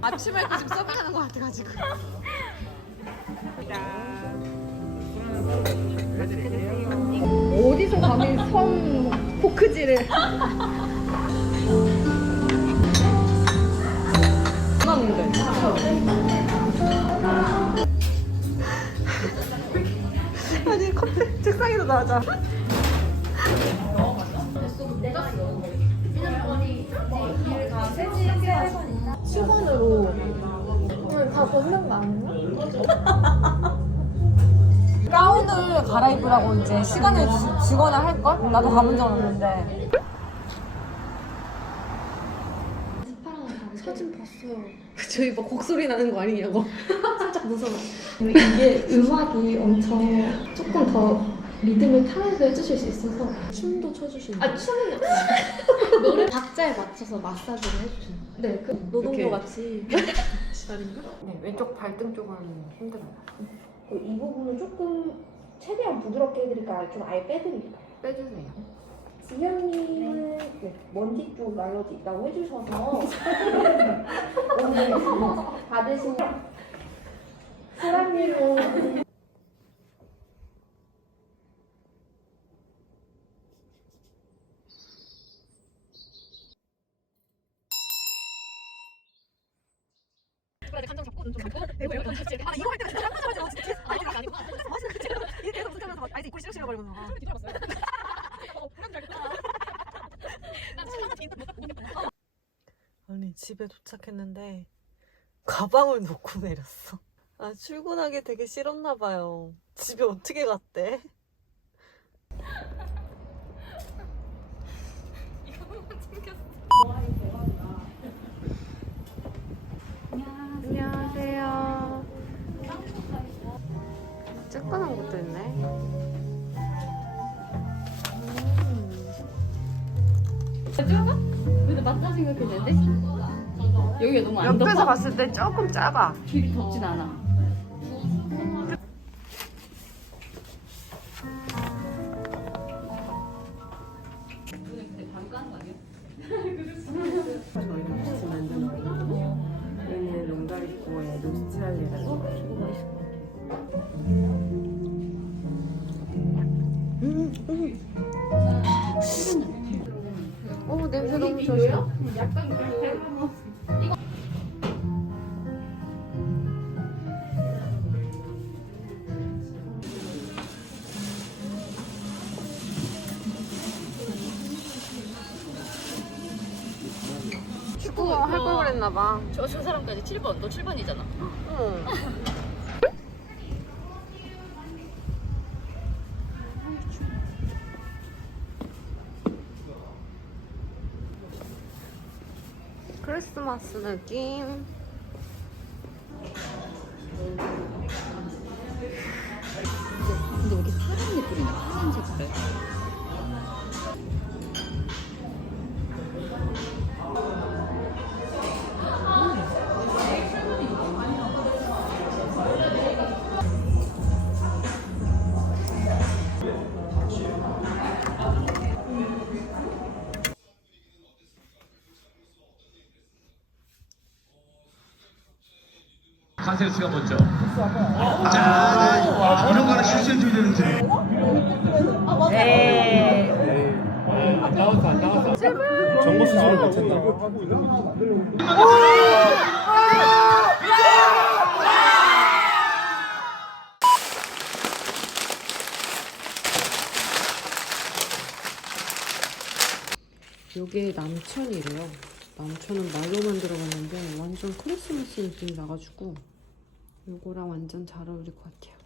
아침에 지금 서빙하는 것 같아가지고. 어디서 감히 성 포크질을 아니 커피 책상에도 놔자. 수건으로 다 벗는 거 아니야? 가운을 갈아입으라고 이제 시간을 주거나 할걸? 나도 가본 적 없는데. 사진 봤어요. 저희 막 곡소리 나는 거 아니냐고. 살짝 무서워. 이게 음악이 엄청 조금 더 리듬을 타면서 해주실 수 있어서 춤도 춰주시는 거예요. 춤은 없어요. 노래 박자에 맞춰서 마사지를 해주시는 거예요. 네, 그 노동요 같이. 시간인가? 네, 왼쪽 발등 쪽은 힘들어요. 이 부분은 조금 최대한 부드럽게 해드릴까요? 좀 아예 빼드릴까요? 빼주세요. 지현님은 먼지 쪽 알러지 있다고 해주셔서 오늘 받으신 소라님은 감정 잡고 좀 이거 할 때는 감정 잡지 마 진짜. 아니 그게 아니구나. 맞아 그치. 이게 계속 붙으면서 막 아이들 입고 싫어버리면서. 아니 집에 도착했는데 가방을 놓고 내렸어. 아 출근하기 되게 싫었나 봐요. 집에 어떻게 갔대? 안녕하세요. 쬐끈한 것도 있네. 근데 맞다 생각했는데 여기가 너무 안 덥다. 옆에서 봤을 때 조금 작아. 길이 덥진 않아. 저희는 같이 만든 거거든요. 얘는 롱다리코의 노스트랄리라는 거. 냄새 너무 좋으시다. 축구 할 걸 그랬나봐. 저 사람까지 7번. 너 7번이잖아. 응. 크리스마스 느낌. 근데 왜 이렇게 파란 예쁘냐? 파란 색깔. 카세오 씨가 먼저. 자, 이런 거는 실수해줘야 되는지. 정보 수준을 맞췄나? 요게 남천이래요. 남천은 말로 만들어봤는데 완전 크리스마스 느낌이 나가지고 요거랑 완전 잘 어울릴 것 같아요.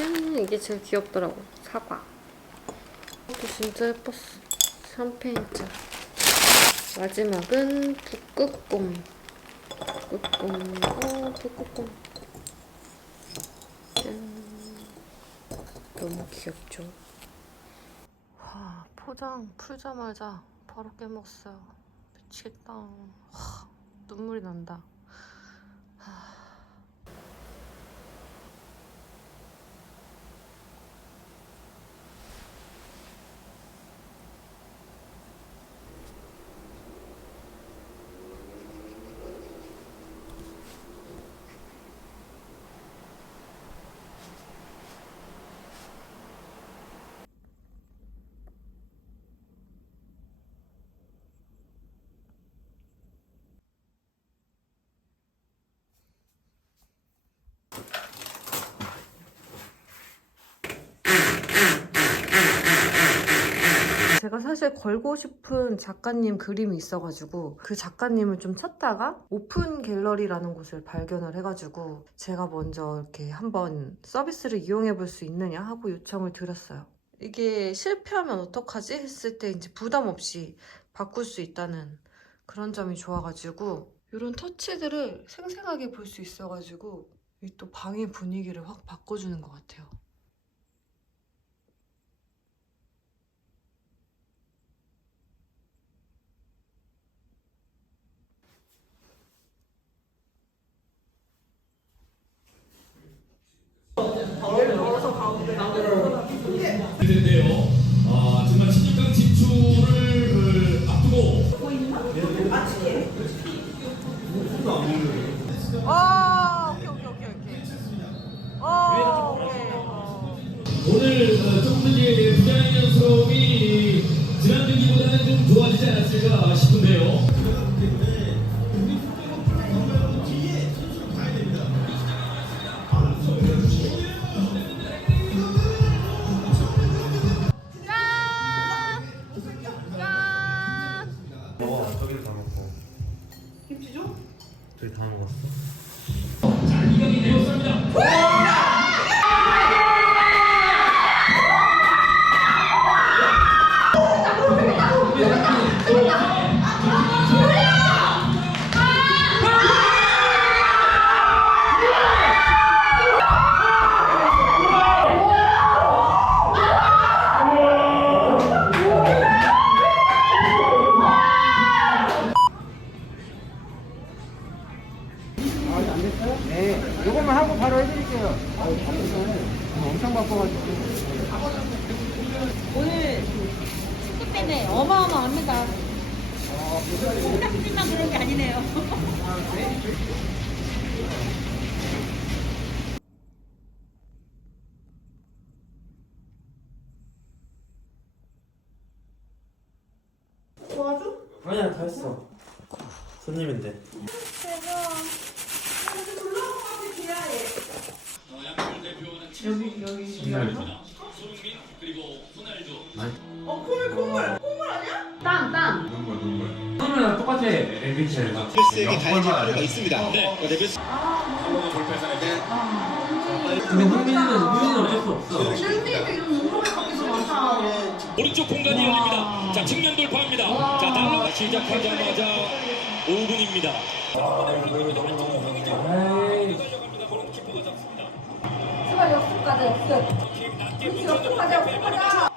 짠! 이게 제일 귀엽더라고. 사과. 이것도 진짜 예뻤어. 샴페인잔. 마지막은 북극곰. 북극곰. 짠. 너무 귀엽죠? 와, 포장 풀자마자 바로 깨먹었어요. 미치겠다. 와, 눈물이 난다. 제가 사실 걸고 싶은 작가님 그림이 있어가지고 그 작가님을 좀 찾다가 오픈 갤러리라는 곳을 발견을 해가지고 제가 먼저 이렇게 한번 서비스를 이용해 볼 수 있느냐 하고 요청을 드렸어요. 이게 실패하면 어떡하지? 했을 때 이제 부담 없이 바꿀 수 있다는 그런 점이 좋아가지고 이런 터치들을 생생하게 볼 수 있어가지고 이 또 방의 분위기를 확 바꿔주는 것 같아요. 인데요. 정말 신입강 진출을 앞두고 오늘 조금 더 부장 연습이 지난 경기보다는 좀 좋아지지 않았을까 싶은데요. 저기를 다 먹고. 김치죠? 저기 다 먹었어. 자, 이경이 내렸습니다. 네, 요것만 하고 바로 해드릴게요. 바쁘네. 엄청 바빠가지고. 오늘 축구 때문에 어마어마합니다. 생각들만 그런 게 아니네요. 아니야, 다 했어. 손님인데. 손흥민 그리고 호날두. 손님이랑 똑같아, MBTI가. 패스에게 가해질 필요가 있습니다. 네. 근데 흥민이는 어쩔 수 없어. 오른쪽 공간이 열립니다. 자, 측면 돌파합니다. 자, 달러가 시작하자마자 5분입니다. 제발 역습까지 끝. 역습까지 역습하자.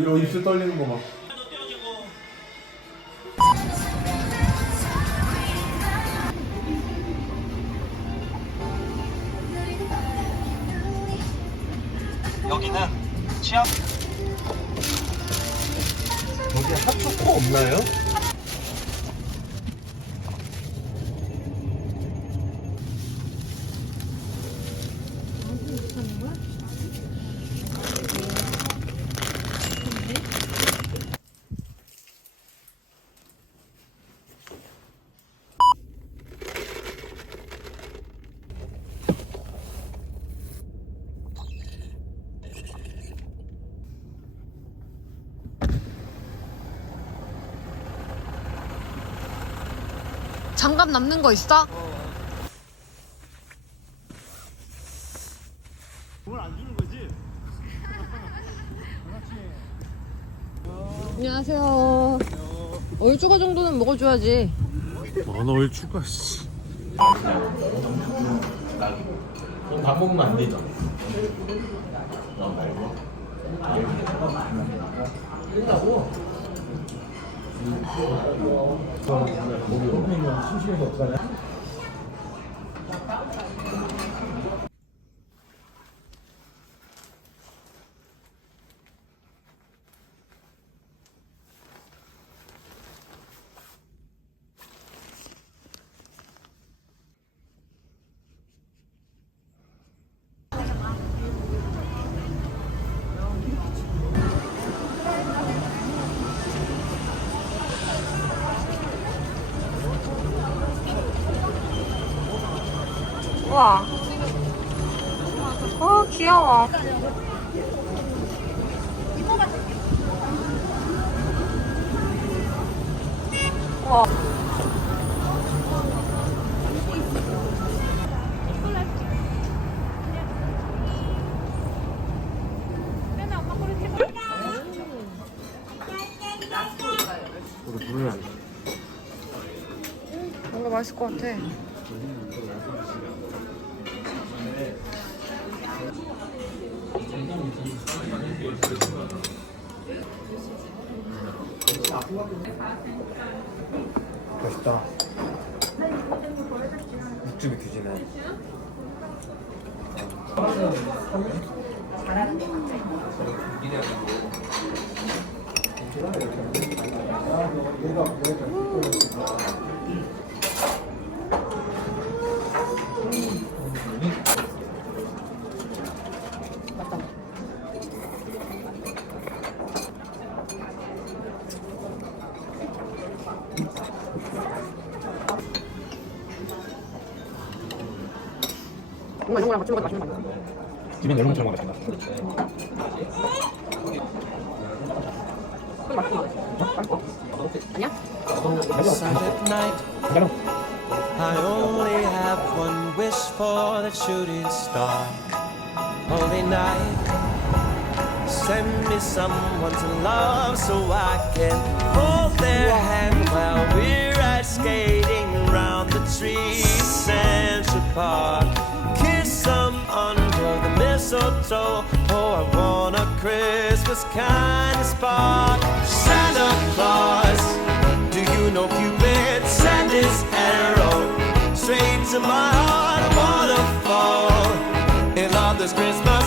이거 입술 떨리는 거 봐. 여기는 취향. 여기 핫초코 없나요? 장갑 남는 거 있어? 안녕하세요. 얼주가 정도는 먹어줘야지. 만월 추가 씨. 다 먹으면 안 되죠. 우와. 귀여워. 우와. 우리 부르면 안 돼. 뭔가 맛있을 것 같아. 맛있다. 육즙이 뒤지네. 정말 이런 거랑 같이 먹어도 맛있는 거 같아. 집엔 열무처럼 맛있다. At night, I only have one wish for the shooting star. Holy night, send me someone to love so I can hold their hand while we're ice skating round the trees, Central Park. Kiss them under the mistletoe. Oh, I want a Christmas kind of spark. Santa Claus, do you know Cupid sent his arrow straight to my heart? Waterfall in love this Christmas.